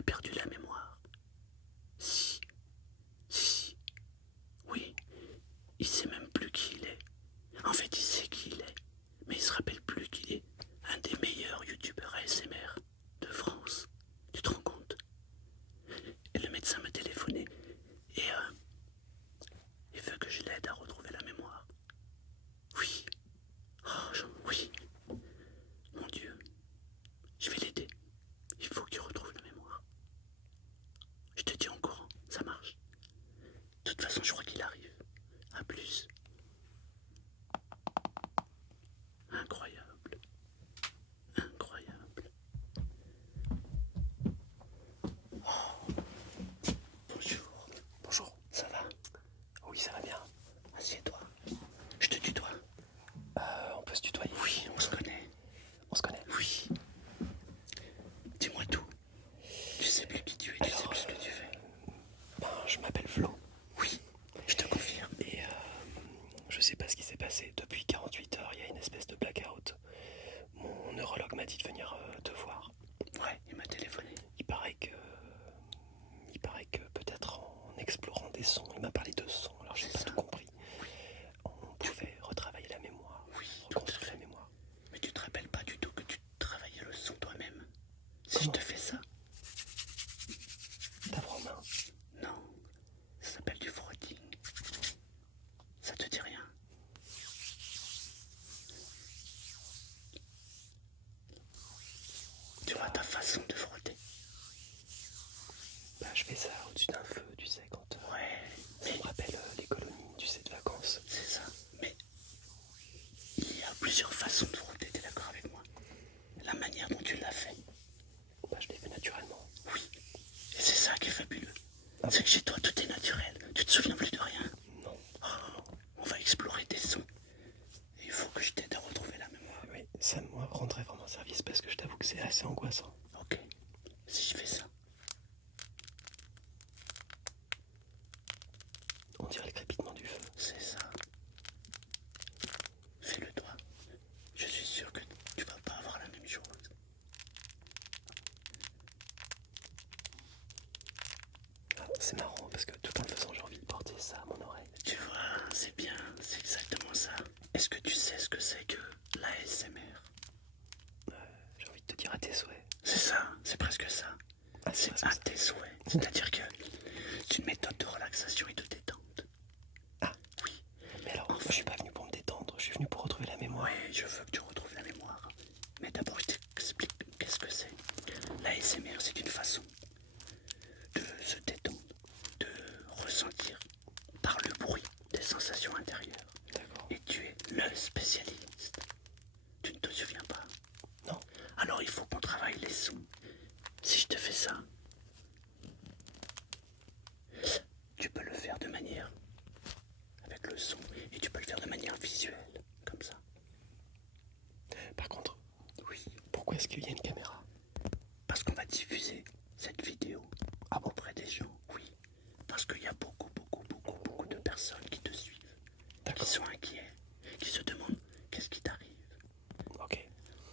a perdu la mémoire. Si, si, oui, il sait même plus qui il est. En fait, il sait qui il est, mais il se rappelle plus qu'il est un des meilleurs youtubeurs ASMR de France. Tu te rends compte? Et le médecin m'a téléphoné et il veut que je l'aide à retrouver la mémoire. Oui, oui, mon Dieu, je vais l'aider. Il faut qu'il retrouve la mémoire. Je te dis en courant, ça marche. De toute façon, je crois qu'il arrive. À plus. Incroyable. Incroyable. Bonjour. Bonjour. Ça va? Oui, ça va bien. Assieds-toi. Je te tutoie. On peut se tutoyer? Oui, on se connaît. On se connaît? Oui. Dis-moi tout. Tu sais plus qui tu es, tu sais plus ce que tu fais. Je m'appelle Flo. Oui, je te confirme. Et je sais pas ce qui s'est passé. Depuis 48 heures, il y a une espèce de blackout. Mon neurologue m'a dit de venir te voir. Ouais, il m'a téléphoné. Il paraît que peut-être en explorant des sons, il m'a parlé de sons, alors j'ai pas tout compris. On pouvait retravailler la mémoire, Oui, reconstruire la mémoire. Mais tu te rappelles pas du tout que tu travaillais le son toi-même. Si Comment? je te fais ça? T'as en main? Non, ça s'appelle du frotting. Ça te dit rien? Tu vois ta façon de frotter? Je fais ça au-dessus d'un feu, tu sais, quand Ouais, ça me rappelle les colonies, tu sais, de vacances. c'est ça. Mais il y a plusieurs façons de frotter, t'es d'accord avec moi? La manière dont tu l'as fait. Je l'ai fait naturellement. Oui, et c'est ça qui est fabuleux. Ah C'est que chez toi, tout est naturel. Tu te souviens plus de rien. Non. On va explorer tes sons. Et il faut que je t'aide à retrouver la mémoire. Oui, ça me rendrait vraiment service parce que je t'avoue que c'est assez angoissant. Ok, si je fais ça. On dirait le crépitement du feu. C'est ça. Fais-le toi. Je suis sûr que tu vas pas avoir la même chose. C'est marrant parce que tout en le faisant, j'ai envie de porter ça à mon oreille. Tu vois, c'est bien, c'est exactement ça. Est-ce que tu sais ce que c'est que l'ASMR? J'ai envie de te dire à tes souhaits. C'est ça, c'est presque ça. Ah, C'est presque à ça. tes souhaits. C'est-à-dire que c'est une méthode de relaxation et de détente. Ah, Oui. mais alors, moi, je suis pas venu pour me détendre, je suis venu pour retrouver la mémoire. Ouais, je veux que tu retrouves la mémoire. Mais d'abord, je t'explique qu'est-ce que c'est. L'ASMR, c'est une façon de se détendre, de ressentir par le bruit des sensations intérieures. D'accord. Et tu es le spécialiste. Tu ne te souviens pas? Non. Alors il faut qu'on travaille les sons. Si je te fais ça, tu peux le faire de manière avec le son et tu peux le faire de manière visuelle, comme ça. Par contre, oui, pourquoi est-ce qu'il y a une caméra? Parce qu'on va diffuser cette vidéo auprès des gens, oui. Parce qu'il y a beaucoup de personnes qui te suivent, qui D'accord. sont inquiets, qui se demandent qu'est-ce qui t'arrive. Ok,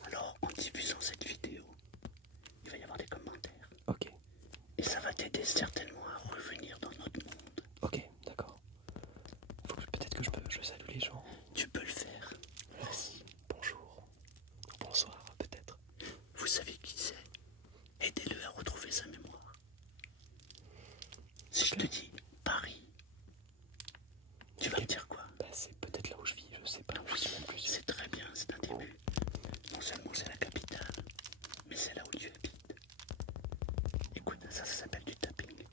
Alors en diffusant cette vidéo, il va y avoir des commentaires. ok, Et ça va t'aider certainement à revenir dans notre monde. ok, d'accord. Peut-être que je salue les gens. Tu peux le faire. Vas-y. Bonjour, bonsoir, peut-être. Vous savez qui c'est? Aidez-le à retrouver sa mémoire. Si je te dis Paris, tu vas me dire quoi? C'est peut-être là où je vis, je sais pas. Oui, c'est très bien, c'est un début. Non seulement c'est la capitale, mais c'est là où tu habites. Écoute, ça s'appelle du tapping.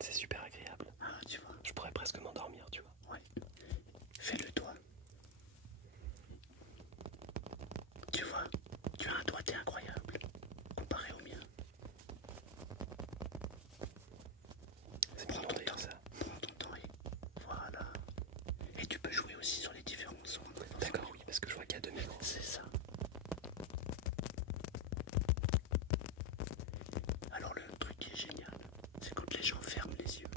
C'est super agréable. Ah, tu vois. Je pourrais presque m'endormir, tu vois. Ouais. Fais-le toi. Tu vois, tu as un doigté incroyable, comparé au mien. C'est Prends bien ton d'ailleurs temps, ça. prends ton temps et voilà. Et tu peux jouer aussi sur les différents sons. D'accord, oui, parce que je vois qu'il y a 2 micros. C'est ça. Alors le truc qui est génial, c'est quand les gens ferment les yeux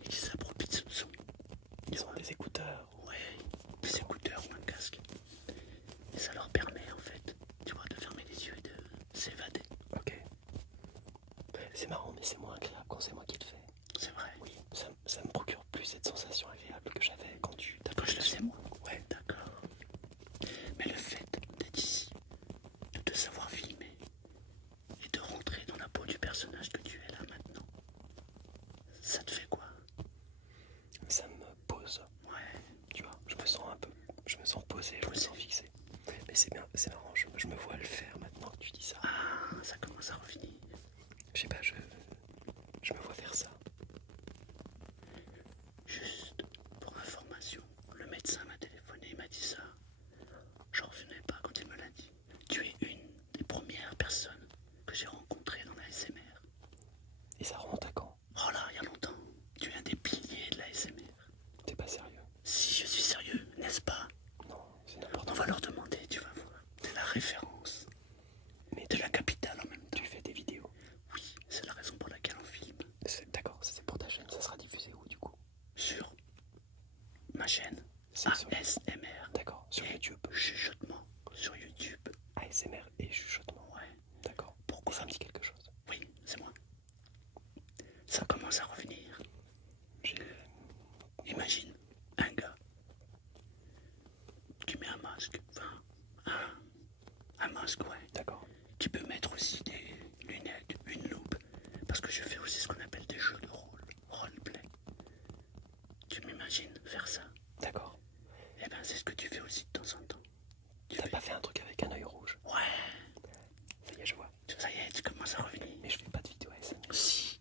et qu'ils s'approprient de ce son. Ils ont des écouteurs. Ouais, des écouteurs ou un casque. Et ça leur permet en fait posé, je me sens fixé. Mais c'est bien, c'est marrant, je me vois le faire maintenant que tu dis ça. Ah, ça commence à revenir. Je sais pas, je me vois faire ça. Juste pour information, le médecin m'a téléphoné, il m'a dit ça. J'en revenais pas quand il me l'a dit. Tu es une des premières personnes que j'ai rencontrées dans la SMR. Et ça remonte à quand? Oh là, il y a longtemps. Tu es un des piliers de la SMR. T'es pas sérieux? Si je suis sérieux, n'est-ce pas? Non, c'est n'importe On quoi. va leur demander, tu vas voir. T'es la référence. Mais De la capitale en même temps. tu fais des vidéos. Oui, c'est la raison pour laquelle on filme. D'accord, c'est pour ta chaîne, ça sera diffusé où du coup? Sur ma chaîne C'est sur- ASMR. D'accord, sur et YouTube. Chuchotement sur YouTube. ASMR et chuchotement. Ouais. D'accord. Pourquoi? Ça me dit quelque chose. Oui, c'est moi. Ça commence à revenir. Imagine un gars qui met un masque, enfin un masque, ouais, D'accord. qui peut mettre aussi des lunettes, une loupe, parce que je fais aussi ce qu'on appelle des jeux de rôle, roleplay. Tu m'imagines faire ça? D'accord. Eh ben c'est ce que tu fais aussi de temps en temps. Tu T'as fais... pas fait un truc avec un œil rouge? Ouais, Ça y est, je vois. ça y est, tu commences à revenir. Mais je fais pas de vidéo ASMR. Si,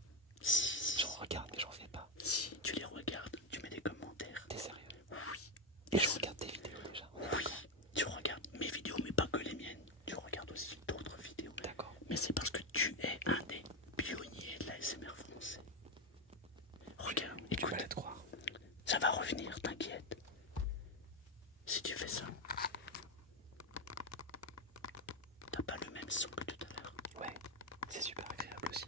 J'en regarde, mais j'en fais pas. si, tu les regardes, tu mets des commentaires. T'es sérieux? Oui. Et je regarde tes vidéos déjà. On est Oui, d'accord. tu regardes mes vidéos, mais pas que les miennes. Tu regardes aussi d'autres vidéos. D'accord. Mais c'est parce que tu es un des pionniers de l'ASMR français. Regarde, Et tu écoute, vas te croire. ça va revenir, t'inquiète. Si tu fais ça, t'as pas le même son que tout à l'heure. Ouais, c'est super agréable aussi.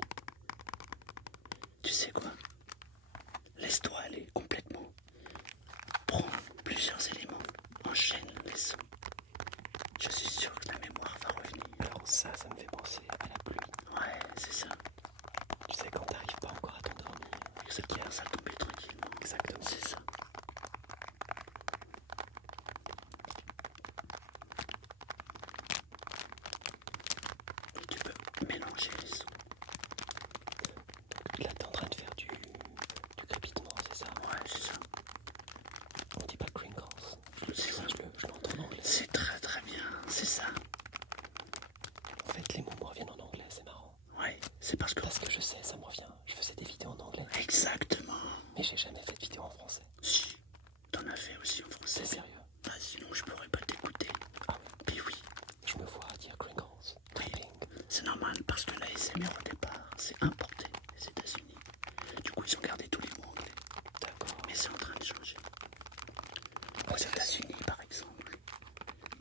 Tu sais quoi? Laisse-toi aller complètement. Prends plusieurs éléments, enchaîne les sons. Je suis sûr que ta mémoire va revenir. Alors ça me fait penser à la pluie. Ouais, c'est ça. Tu sais quand t'arrives pas encore à t'endormir. Ça commence à tomber tranquillement. Exactement. C'est ça. Tu peux mélanger les sons. Là t'es en train de faire du crépitement, c'est ça? Ouais, c'est ça. On dit pas crinkles. C'est ça. Je l'entends en anglais. C'est très très bien, c'est ça. En fait les mots me reviennent en anglais, c'est marrant. Ouais, c'est parce que... Parce que je sais, ça me revient. Je faisais des vidéos en anglais. Exactement. Mais j'ai jamais fait de vidéo en français. Si, t'en as fait aussi en français. C'est sérieux? Bah sinon je pourrais pas t'écouter. Ah, Puis oui, je me vois dire crinkles, tapping. c'est normal parce que la SMR au départ, c'est importé des États-Unis. Du coup, ils ont gardé tous les mots anglais. D'accord. Mais c'est en train de changer. Aux États-Unis, par exemple,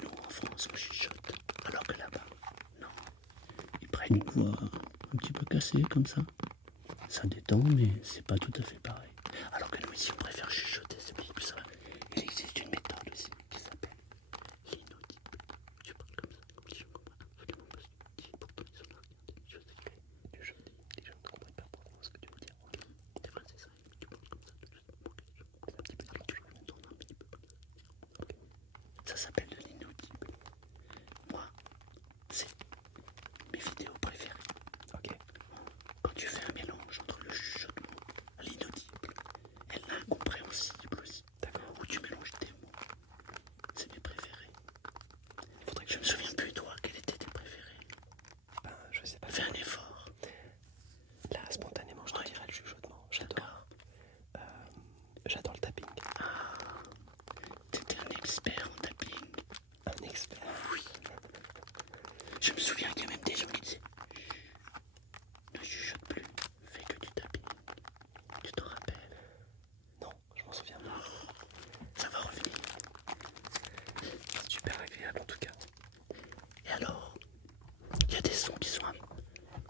nous en France, on chuchote, alors que là-bas, non. Ils prennent une voix un petit peu cassée comme ça. Ça détend, mais c'est pas tout à fait pareil. Alors que nous ici, on préfère chuchoter, c'est beaucoup plus ça. Il existe une méthode aussi qui s'appelle l'inaudible. Tu parles comme ça, comme si je comprends absolument pas ce que tu dis. Pourtant, ils sont là, regardez, je sais que Les jeunes ne comprennent pas forcément ce que tu veux dire. c'est vrai, c'est ça. Tu parles comme ça tout de suite pour que les gens comprennent un petit peu. Alors tu me tournes un petit peu comme ça. Ça s'appelle de l'inaudible. Moi, c'est mes vidéos préférées. Ok. Quand tu fais un mélange entre le chuchotement, l'inaudible et l'incompréhensible aussi, D'accord. où tu mélanges tes mots, c'est mes préférés. Il faudrait que Je me souviens plus, toi, quels étaient tes préférés. Ben, je sais pas. Fais un effort. Là, spontanément, je te dirais le chuchotement. J'adore. D'accord. J'adore le tapping. T'étais un expert en tapping. Un expert. Oui. Je me souviens qu'il y a même des gens qui disaient ne chuchote plus, fais que du tapping. Tu t'en rappelles? Non, je m'en souviens pas. Ça va revenir. C'est super agréable en tout cas. Et alors, il y a des sons qui sont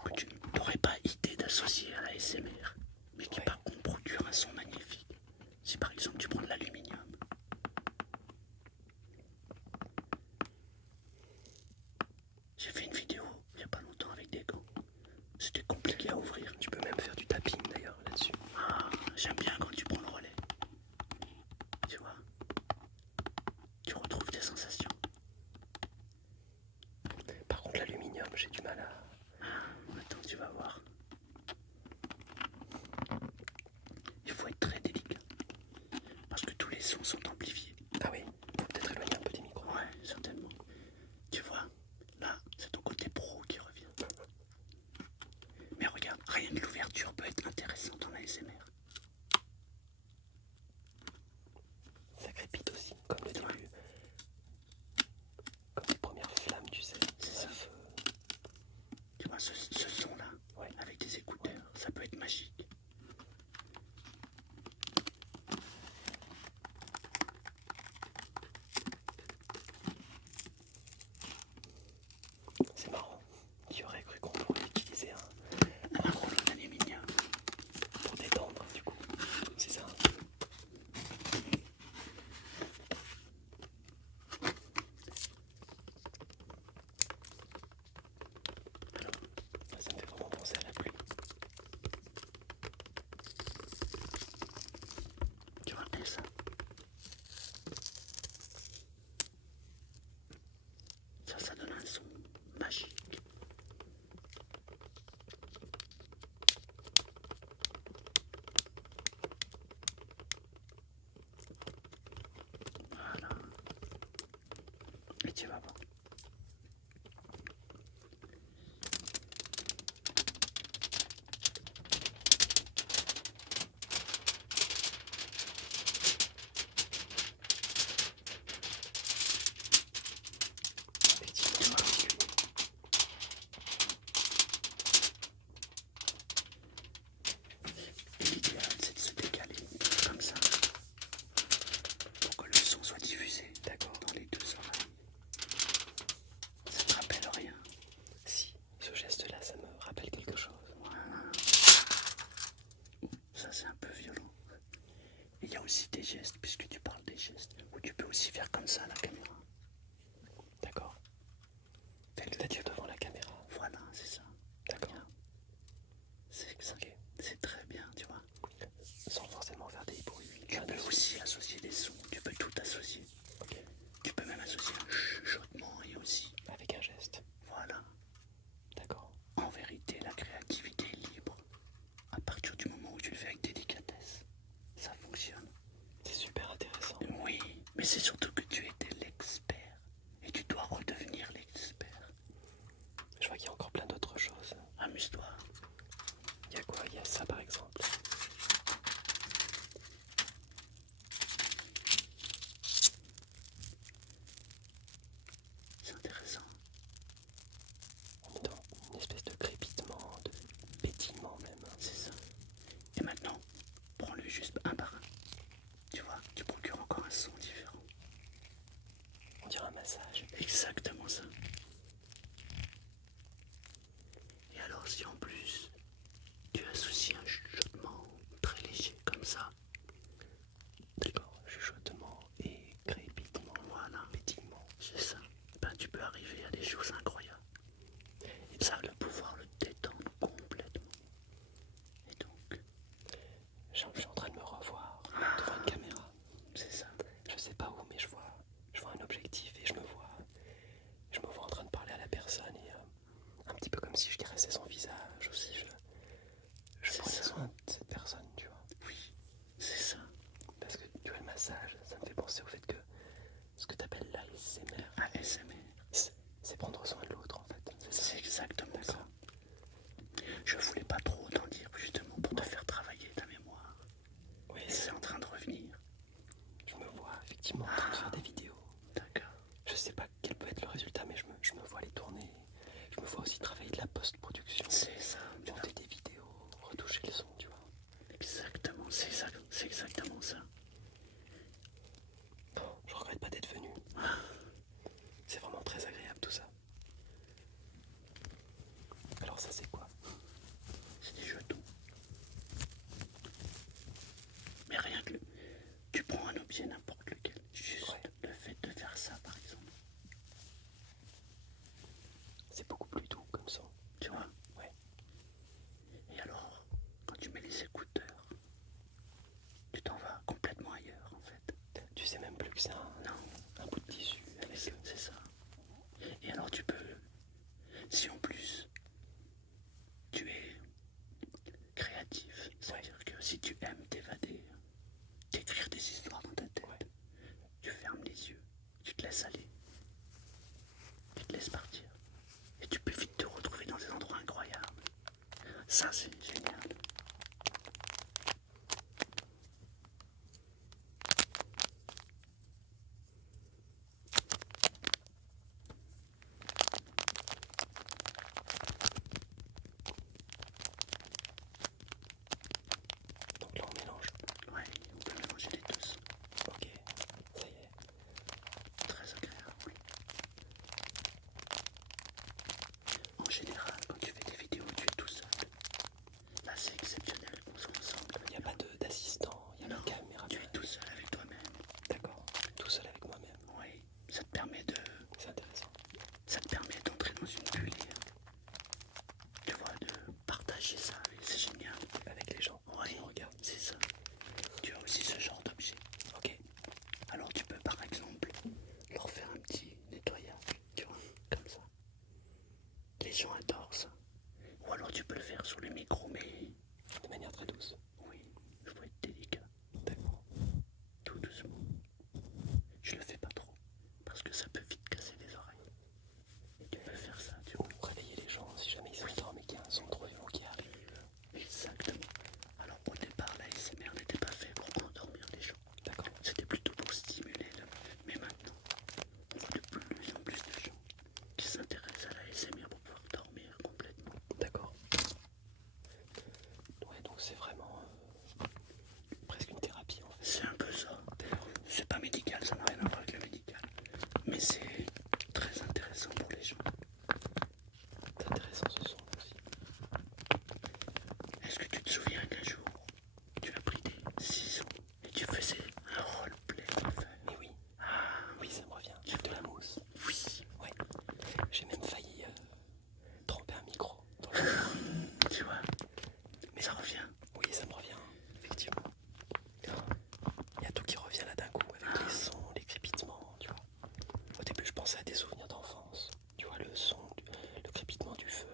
que tu n'aurais pas idée d'associer à la SMR, mais qui Ouais. par contre procurent un son magnifique. Si par exemple tu prends de l'aluminium. J'ai fait une vidéo il n'y a pas longtemps avec des gants. C'était compliqué à ouvrir. Tu peux même faire du tapping d'ailleurs là-dessus. Ah, j'aime bien quand tu prends le relais. Tu vois, tu retrouves des sensations. Par contre, l'aluminium, j'ai du mal à. Attends, tu vas voir. Il faut être très délicat. Parce que tous les sons sont amplifiés. Ah oui, faut peut-être éloigner un peu des micros. ça. Ça donne un son magique. Voilà. Et tu vas voir. L'idéal, c'est de se décaler comme ça pour que le son soit diffusé, d'accord, dans les deux oreilles. Ça te rappelle rien? Si, ce geste-là, ça me rappelle quelque chose. Voilà. Ça, c'est un peu violent. Il y a aussi des gestes, puisque tu parles des gestes, où tu peux aussi faire comme ça à la caméra. D'accord. C'est-à-dire devant la caméra. Voilà, c'est ça. D'accord. Bien. C'est ça. Ok. C'est très bien, tu vois. Sans forcément faire des bruits. Tu peux aussi associer des sons, tu peux tout associer. Ok. Tu peux même associer un chuchotement et aussi. Avec un geste. Voilà. D'accord. En vérité, la créativité est libre. À partir du moment où tu le fais avec délicatesse, ça fonctionne. C'est super intéressant. Oui, mais c'est surtout que tu étais l'expert. Et tu dois redevenir l'expert. Je vois qu'il y a encore plein d'autres choses. Amuse-toi. Il y a quoi? Il y a ça par exemple. C'est intéressant. On est dans une espèce de crépitement, de pétillement même. C'est ça. Et maintenant, prends-le juste un par un. Tu vois, tu procures encore un son différent. On dirait un massage. Exactement ça. Et alors si en plus, tu associes un chuchotement très léger comme ça. D'accord. Chuchotement et crépitement. Voilà, Pétillement. c'est ça. Ben, tu peux arriver à des choses incroyables. Et ça a le pouvoir de le détendre complètement. Et donc, Je suis en train de me revoir devant une caméra. c'est ça. Je sais pas où, mais je vois un objectif et je me vois en train de parler à la personne et un petit peu comme si je caressais son visage aussi. Je C'est prenais ça. soin de cette personne, tu vois. Oui, c'est ça. Parce que tu vois, le massage, ça me fait penser au fait que ce que tu appelles l'ASMR, ASMR, c'est prendre soin de l'autre en fait. C'est ça. c'est exactement ça. Je voulais pas trop t'en dire justement pour te faire travailler ta mémoire. Oui, Et c'est en train de revenir. je me vois effectivement en train de faire des vidéos. D'accord. Je sais pas quel peut être le résultat, mais je me vois les tourner. Je me vois aussi travailler de la post-production, C'est ça. monter des vidéos, retoucher le son, tu vois. Exactement, c'est ça. C'est exactement ça. Je regrette pas d'être venu. C'est vraiment très agréable tout ça. Alors ça c'est quoi? C'est des jetons. Mais rien que tu prends un objet n'importe lequel. Juste Ouais. le fait de faire ça par exemple. C'est beaucoup plus doux comme son. Tu vois? Ouais. Et alors, quand tu mets les écouteurs, tu t'en vas complètement ailleurs en fait. Tu sais même plus que c'est Non, un bout de tissu avec c'est ça. Et alors tu peux, si en plus tu es créatif, c'est-à-dire que si tu aimes t'évader, t'écrire des histoires dans ta tête, Ouais. tu fermes les yeux, tu te laisses aller, tu te laisses partir. Et tu peux vite te retrouver dans des endroits incroyables. Ça c'est génial. Donc là on mélange. Ouais, on peut mélanger les deux. Ok, ça y est. Très agréable. En général, quand tu fais des vidéos, tu es tout seul. Là, c'est exceptionnel qu'on soit ensemble. Il n'y a pas d'assistant, il y a Non, la caméra. tu es tout seul avec toi-même. D'accord, tout seul avec moi-même. Oui, ça te permet C'est intéressant. d'entrer dans une bulle. Tu vois, de partager ça. Et c'est génial. Avec les gens Oui, qui me regardent. c'est ça. Tu as aussi ce genre d'objet. mais c'est très intéressant pour les gens. C'est intéressant ce son aussi. Est-ce que tu te souviens qu'un jour, tu as pris des ciseaux et tu faisais un roleplay en fait? Mais oui, oui, ça me revient. Tu De la mousse. Oui, Ouais. J'ai même failli tremper un micro dans le... tu vois, Mais ça revient. oui, ça me revient, effectivement. Il y a tout qui revient là d'un coup, avec les sons, les crépitements, tu vois. Au début, je pensais à des souvenirs d'enfance. Tu vois, le son, le crépitement du feu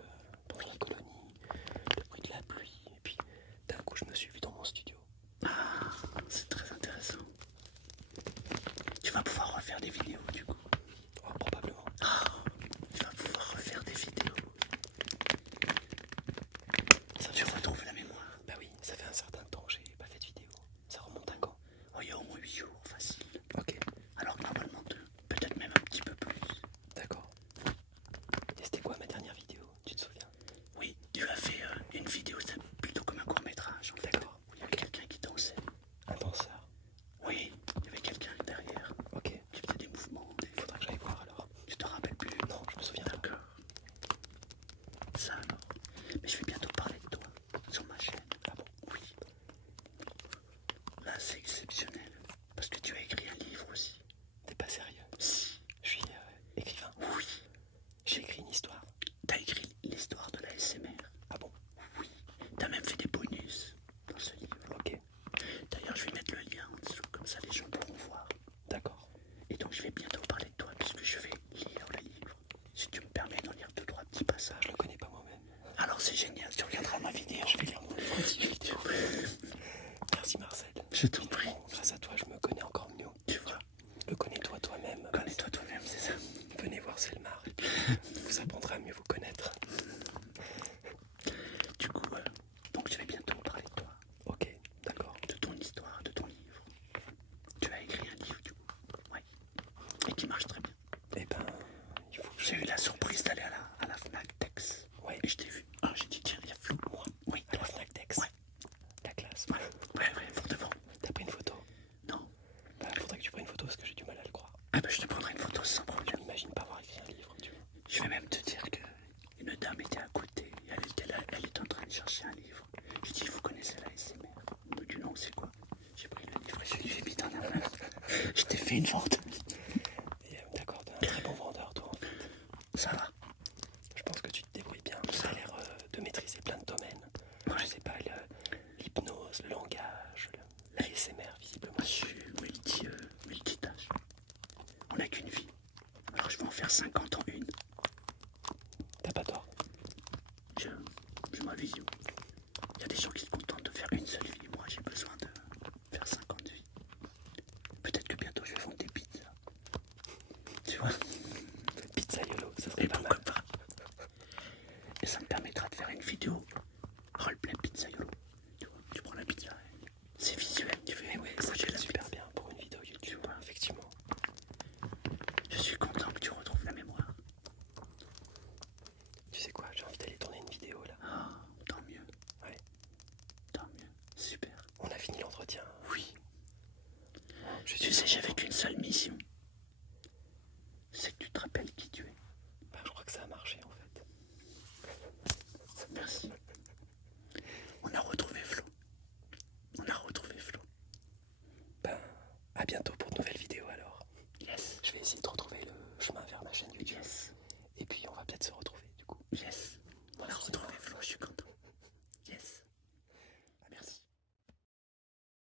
pendant la colonie, le bruit de la pluie. Et puis, d'un coup, je me suis vu dans mon studio. Ah, c'est très intéressant. Tu vas pouvoir refaire des vidéos du coup. Oh, probablement. Ah, tu vas pouvoir refaire des vidéos. Tu retrouves la mémoire. Bah oui, ça fait un certain temps que j'ai pas fait de vidéo. Ça remonte à quand? Oh, il y a au moins 8 jours, facile. Ok, Alors que normalement 2, peut-être même un petit peu plus. d'accord. Et c'était quoi ma dernière vidéo? Tu te souviens? Oui, tu as fait une vidéo, c'est plutôt comme un court-métrage en fait. D'accord. Où il y avait quelqu'un qui dansait. Un danseur. Oui, il y avait quelqu'un derrière Ok, qui faisait des mouvements. faudra que j'aille voir alors. Tu te rappelles plus? Non, je me souviens pas. D'accord. Ça alors. Mais je vais bientôt parler de toi sur ma chaîne. Ah bon? Oui. Là, c'est exceptionnel. Parce que tu as écrit un livre aussi. T'es pas sérieux? Si. Je suis écrivain. Oui. J'ai écrit une histoire. T'as écrit l'histoire de la SMR. Ah bon? Oui. T'as même fait des bonus dans ce livre. Ok, D'ailleurs, je vais mettre le lien en dessous, comme ça les gens pourront voir. d'accord. Et donc, je vais bientôt parler de toi, puisque je vais lire le livre. Si tu me permets d'en lire 2-3 petits passages. Je le connais pas moi-même. Alors, c'est génial. Tu regarderas ma vidéo. Je vais lire mon livre si tu Merci Marcel. Je t'en prie. Bon, grâce à toi, je me connais encore mieux. Tu vois, Me connais-toi toi-même. connais-toi toi-même, c'est ça. Venez voir Selmar. Et puis, vous apprendrez à mieux vous connaître. Du coup, donc je vais bientôt parler de toi, Ok, d'accord. de ton histoire, de ton livre. Tu as écrit un livre, du coup. Oui. Et qui marche très bien. Eh ben, il faut que J'ai eu la surprise d'aller à la Fnac Tex. Ouais. Et je t'ai vu. Ah, j'ai dit, tiens, il y a Flo. Moi, Oui, à la toi. Fnac Tex. Ouais. La classe. Ouais, pour devant. T'as pris une photo? Non. Bah, faudrait que tu prennes une photo parce que j'ai du mal à le croire. Ah bah je te prendrai une photo sans Je problème. m'imagine pas avoir écrit un livre, tu vois. Je vais même te dire que une dame était à côté. Elle est en train de chercher un livre. J'ai dit, vous connaissez la SMR? Elle me dit non, c'est quoi? J'ai pris le livre et je lui ai mis dans la main. Je t'ai fait une vente. Et, d'accord, t'es un très bon vendeur, toi, en fait. Ça va. Je pense que tu te débrouilles bien. Tu as l'air de maîtriser plein de domaines. Ouais. Je sais pas, l'hypnose, le langage, l'ASMR, visiblement. Je suis multitâche. On n'a qu'une vie. Alors je vais en faire 50 en une. T'as pas tort. J'ai ma vision. Il y a des gens qui se contentent de faire une seule vie. Moi, j'ai besoin de faire 50 vies. Peut-être que bientôt, je vais vendre des pizzas. Tu vois? Pizzaiolo, ça serait Et pas pourquoi mal. pas? Et ça me permettra de faire une vidéo roleplay pizzaiolo. Tu vois, tu prends la pizza, c'est visuel. Tu fais, Mais ouais, ça peut être super bien pour une vidéo YouTube, vois. effectivement. Je suis content que tu retrouves la mémoire. Tu sais quoi, j'ai envie d'aller tourner une vidéo là. Ah, tant mieux. Ouais. Tant mieux. Super. On a fini l'entretien. Oui. Je Tu suis sais, j'avais qu'une seule mission.